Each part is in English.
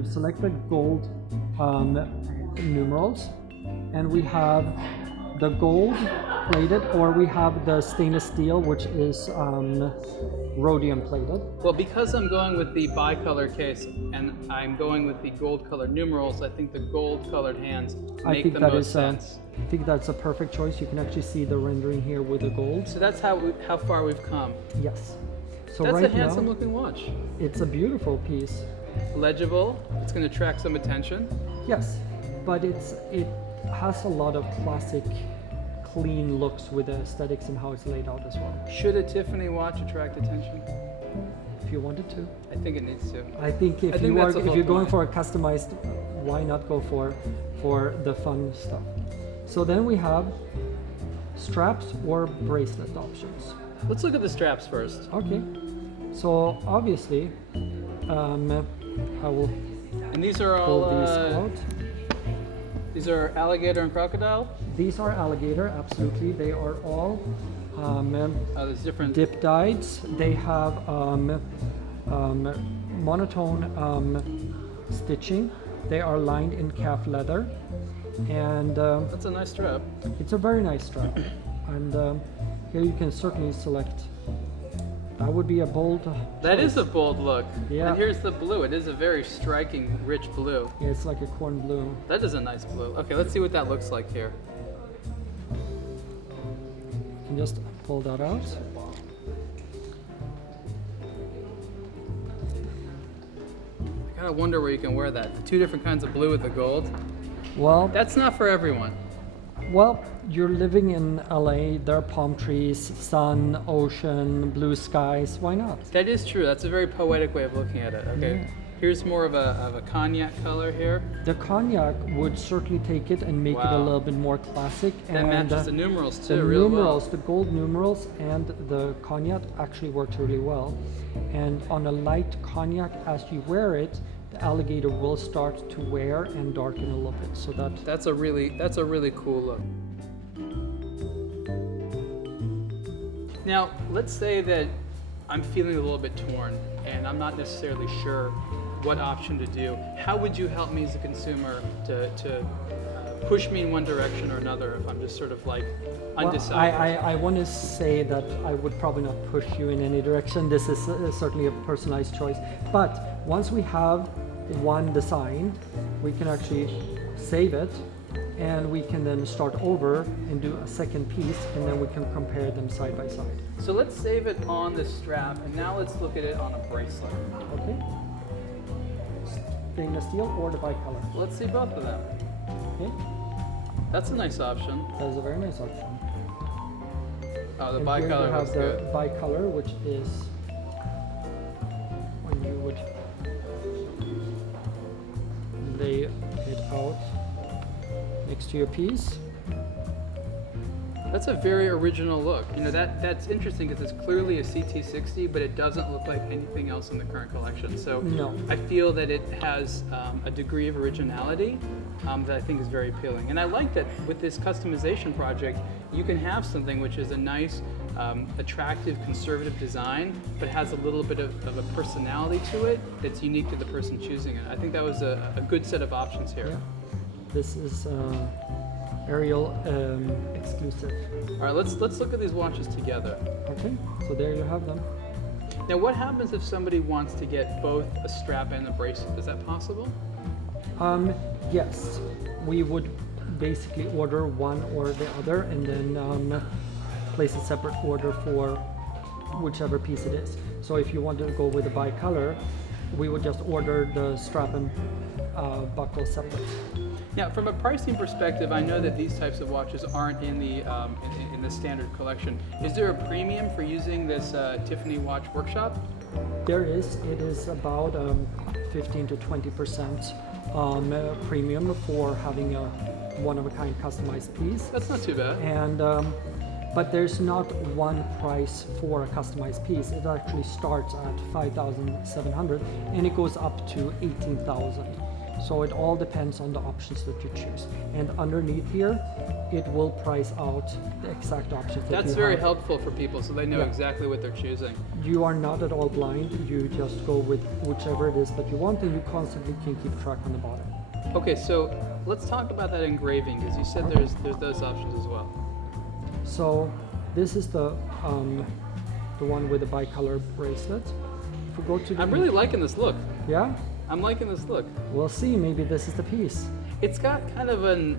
we've selected gold numerals, and we have the gold plated, or we have the stainless steel, which is rhodium plated. Well, because I'm going with the bicolor case and I'm going with the gold colored numerals, I think the gold colored hands make the most sense. I think that's a perfect choice. You can actually see the rendering here with the gold. So that's how far we've come. Yes. So That's right a handsome now, looking watch. it's a beautiful piece. Legible. It's going to attract some attention. Yes, but it has a lot of classic, clean looks with the aesthetics and how it's laid out as well. Should a Tiffany watch attract attention? If you wanted to. I think it needs to. I think if you're going for a customized, why not go for the fun stuff? So then we have straps or bracelet options. Let's look at the straps first. Okay. So obviously, I will And these are pull all these out. these are alligator and crocodile. These are alligator, absolutely. They are all There's different. dip dyes. They have monotone stitching. They are lined in calf leather, and That's a nice strap. it's a very nice strap. And here you can certainly select. That would be a bold. That choice. is a bold look. Yeah. And here's the blue. It is a very striking, rich blue. Yeah, it's like a corn blue. That is a nice blue. Okay, let's see what that looks like here. You can just pull that out. I gotta wonder where you can wear that. The two different kinds of blue with the gold. Well, That's not for everyone. you're living in LA. There are palm trees, sun, ocean, blue skies. Why not? That is true. That's a very poetic way of looking at it. Okay. Yeah. Here's more of a cognac color here. The cognac would certainly take it and make it a Wow. little bit more classic. That and matches the numerals the too, real numerals, well. the gold numerals, and the cognac actually works really well. And on a light cognac, as you wear it, the alligator will start to wear and darken a little bit. So That's a really cool look. Now, let's say that I'm feeling a little bit torn and I'm not necessarily sure what option to do. How would you help me as a consumer to push me in one direction or another if I'm just sort of like undecided? I want to say that I would probably not push you in any direction. This is certainly a personalized choice. But once we have one design, we can actually save it, and we can then start over and do a second piece, and then we can compare them side by side. So let's save it on the strap, and now let's look at it on a bracelet. Okay? Stainless steel or the bicolor. Let's see both of them. Okay? That's a nice option. That is a very nice option. Oh, the And bicolor here you have was the good. bicolor, which is when you would lay it out next to your piece. That's a very original look. You know, that's interesting because it's clearly a CT60, but it doesn't look like anything else in the current collection. So No. I feel that it has a degree of originality that I think is very appealing. And I like that with this customization project, you can have something which is a nice, attractive, conservative design, but has a little bit of a personality to it that's unique to the person choosing it. I think that was a good set of options here. Yeah. This is Ariel exclusive. All right, let's look at these watches together. Okay, so there you have them. Now, what happens if somebody wants to get both a strap and a bracelet? Is that possible? Yes, we would basically order one or the other, and then place a separate order for whichever piece it is. So if you want to go with the bicolor, we would just order the strap and buckle separate. Now, from a pricing perspective, I know that these types of watches aren't in the in the standard collection. Is there a premium for using this Tiffany Watch Workshop? There is. It is about 15 to 20% premium for having a one-of-a-kind customized piece. That's not too bad. And but there's not one price for a customized piece. It actually starts at 5,700 and it goes up to 18,000. So it all depends on the options that you choose. And underneath here, it will price out the exact options that That's you very have. helpful for people so they know Yeah. exactly what they're choosing. You are not at all blind. You just go with whichever it is that you want, and you constantly can keep track on the bottom. Okay, so let's talk about that engraving, because you said there's those options as well. So this is the one with the bicolor bracelet. If we go to the I'm really liking this look. yeah, I'm liking this look. we'll see. Maybe this is the piece. It's got kind of an,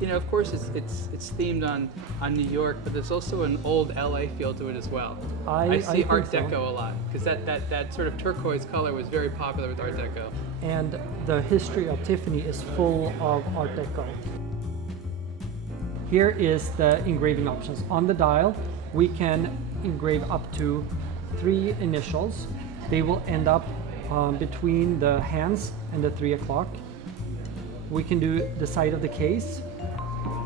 you know, of course it's themed on New York, but there's also an old LA feel to it as well. I see think Art so. Deco a lot, because that sort of turquoise color was very popular with Art Deco. And the history of Tiffany is full of Art Deco. Here is the engraving options. On the dial, we can engrave up to 3 initials. They will end up between the hands and the 3 o'clock. We can do the side of the case,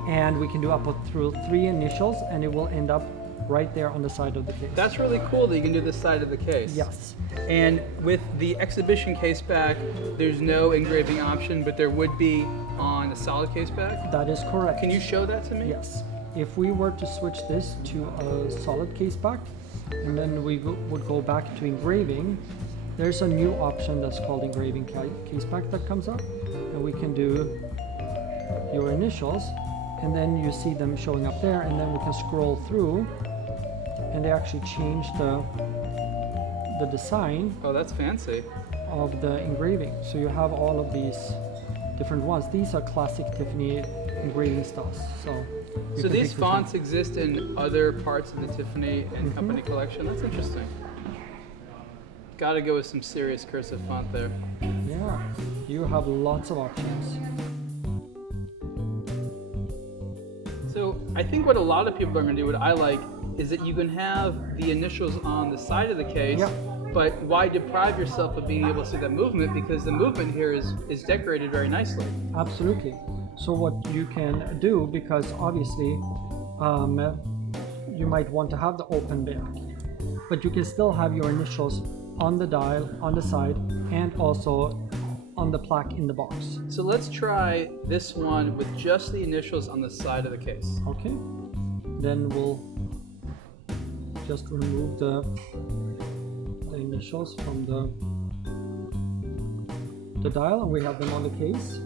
and we can do up through 3 initials, and it will end up right there on the side of the case. That's really cool that you can do this side of the case. Yes. And with the exhibition case back, there's no engraving option, but there would be on a solid case back. That is correct. Can you show that to me? Yes. If we were to switch this to a solid case back, and then we would go back to engraving, there's a new option that's called engraving case back that comes up, and we can do your initials, and then you see them showing up there, and then we can scroll through, and they actually change the design Oh, that's fancy. of the engraving. So you have all of these different ones. These are classic Tiffany engraving styles. So you So can these pick which one. fonts exist in other parts of the Tiffany and Company collection? That's interesting. Gotta go with some serious cursive font there. Yeah, you have lots of options. So I think what a lot of people are gonna do, what I like, is that you can have the initials on the side of the case, Yep. but why deprive yourself of being able to see that movement? Because the movement here is decorated very nicely. Absolutely. So what you can do, because obviously you might want to have the open back, but you can still have your initials on the dial, on the side, and also on the plaque in the box. So let's try this one with just the initials on the side of the case. Okay. Then we'll just remove the initials from the dial, and we have them on the case,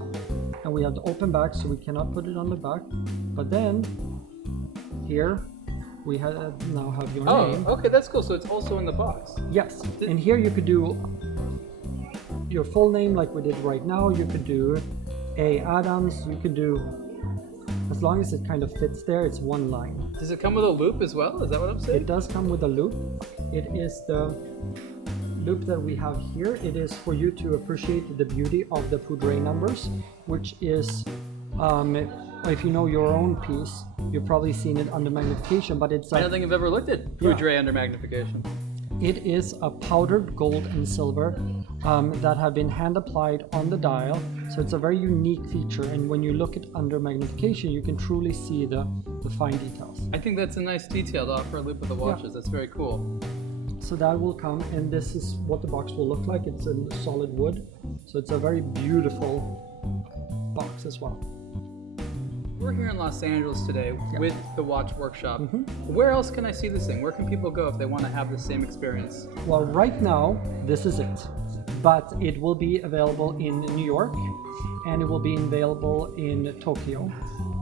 and we have the open back, so we cannot put it on the back. But then here we now have your name. Oh, okay, that's cool. So it's also in the box. Yes, and here you could do your full name like we did right now. You could do Ariel Adams. You could do, as long as it kind of fits there, it's one line. Does it come with a loop as well? Is that what I'm saying? It does come with a loop. It is the loop that we have here. It is for you to appreciate the beauty of the poudre numbers, which is, if you know your own piece, you've probably seen it under magnification, but it's I don't think I've ever looked at poudre under magnification. it is a powdered gold and silver that have been hand applied on the dial. So it's a very unique feature, and when you look at under magnification, you can truly see the fine details. I think that's a nice detail to offer a loop with the watches. That's very cool. So that will come, and this is what the box will look like. It's in solid wood, so it's a very beautiful box as well. We're here in Los Angeles today with the Watch Workshop. Where else can I see this thing? Where can people go if they want to have the same experience? Well, right now, this is it. But it will be available in New York, and it will be available in Tokyo,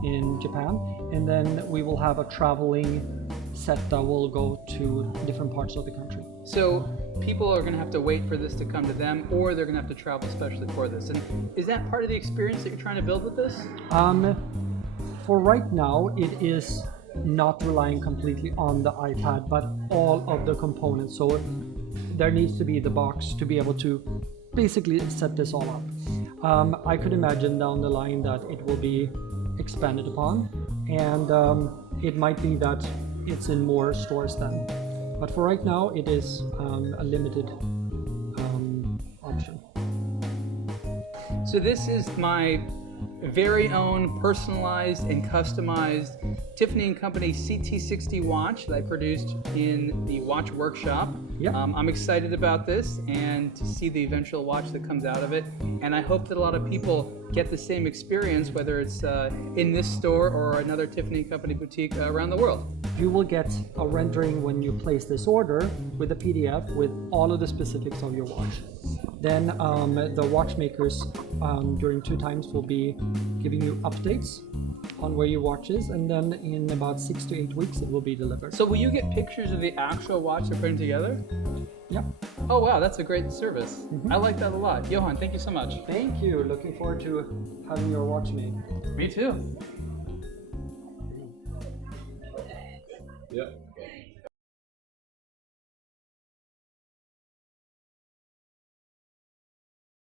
in Japan. And then we will have a traveling set that will go to different parts of the country. So people are going to have to wait for this to come to them, or they're going to have to travel especially for this. And is that part of the experience that you're trying to build with this? For right now, it is not relying completely on the iPad, but all of the components. So there needs to be the box to be able to basically set this all up. I could imagine down the line that it will be expanded upon, and it might be that it's in more stores then. But for right now, it is a limited option. So this is my very own personalized and customized Tiffany & Company CT60 watch that I produced in the watch workshop. Yep. I'm excited about this and to see the eventual watch that comes out of it. And I hope that a lot of people get the same experience, whether it's in this store or another Tiffany & Company boutique around the world. You will get a rendering when you place this order with a PDF with all of the specifics of your watch. Then the watchmakers during 2 times will be giving you updates on where your watch is, and then in about 6 to 8 weeks it will be delivered. So will you get pictures of the actual watch they're putting together? Yep. Oh wow, that's a great service. I like that a lot. Johan, thank you so much. Thank you. Looking forward to having your watch made. Me too. Yep.